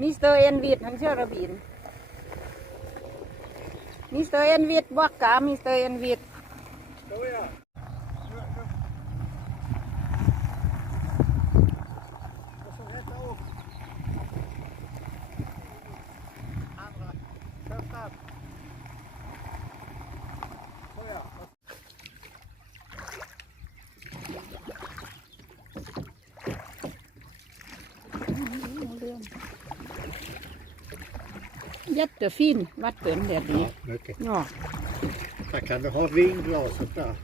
มิสเตอร์เอ็นวิททั้งเชื่อระบินมิสเตอร์เอ็นวิทบอกกามิสเตอร์เอ็นวิทครับ jättefin jättefin vattenledning. Okay. Ja. Där kan du ha vinglaset där.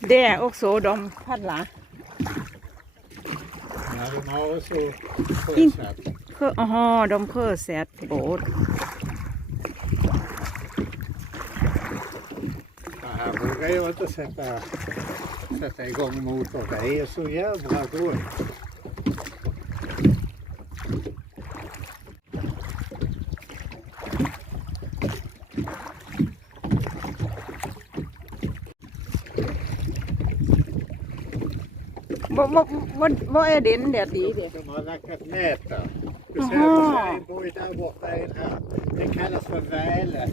Det är också de paddlar. Ja, de har så sjösätt. Jaha, de sjösätt båt. Här vågar jag inte sätta, sätta igång motorn. Det är så jävla dåligt. บ่บ่บ่บ่เอเดนเดี๋ยวตีเดี๋ยว De har rackat nät där. Du ser, Aha. en boj där borta, en här. Den kallas för väle.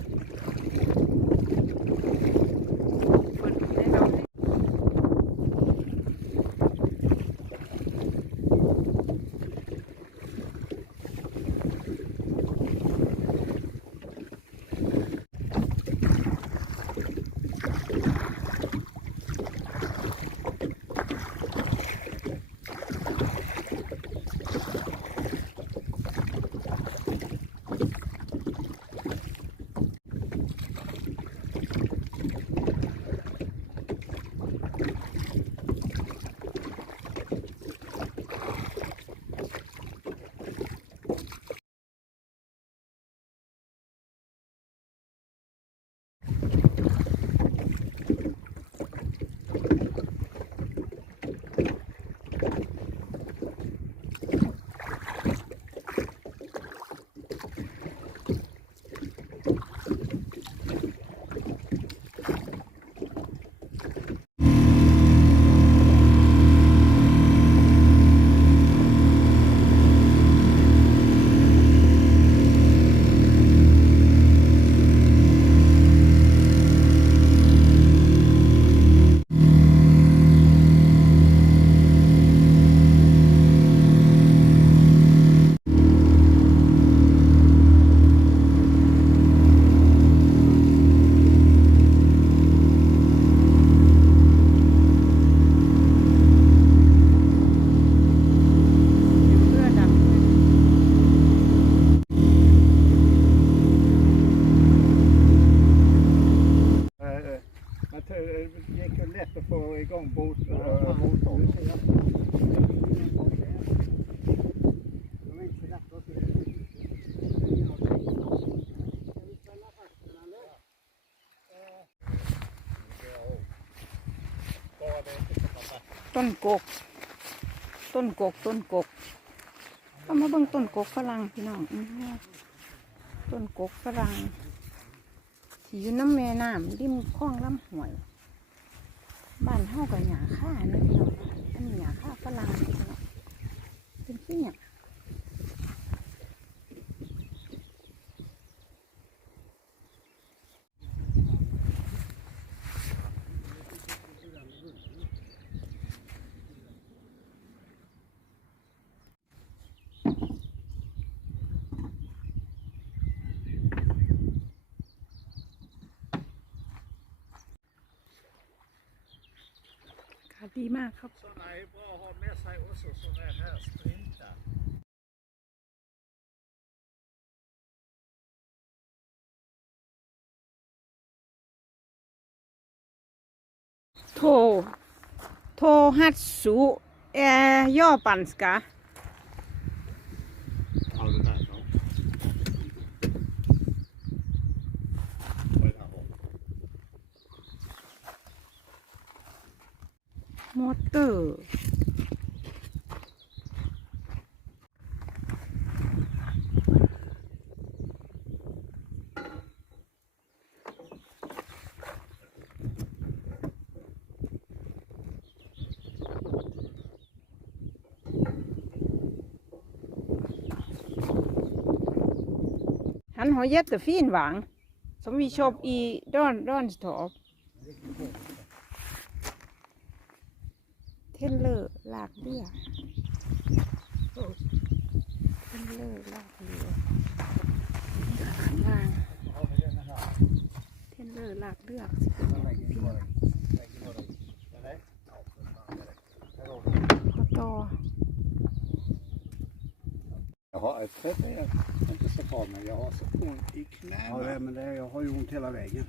ต้นกกต้นกกต้นกกเอามาบิ่งต้นกกฝรั่งพี่น้องต้นกกฝรั่งอยู่น้ำแม่น้ำริมคลองลำห้วย บ้านเฮากับหยาค่าเนี่นาองอันนี้หยาค่าฝรั่งเป็นทีี่ยาดีมากครับโทโทฮัตสุเอย่อปันสกาเตอร์ฮันหอยเย็ดแต่ฟีนหวังสมวิชอบอีดอนดอนสตอันเลอะหลากเลือดกันเลอะหลากเลือดางเนเลอะหลากเลือดขอต่อเพือนเนี่ยมันจะสะกอนนะยาสะกุนอีกแน่เอาแล้วมันได้ยาห้อยงเทลาแหวเนี่ย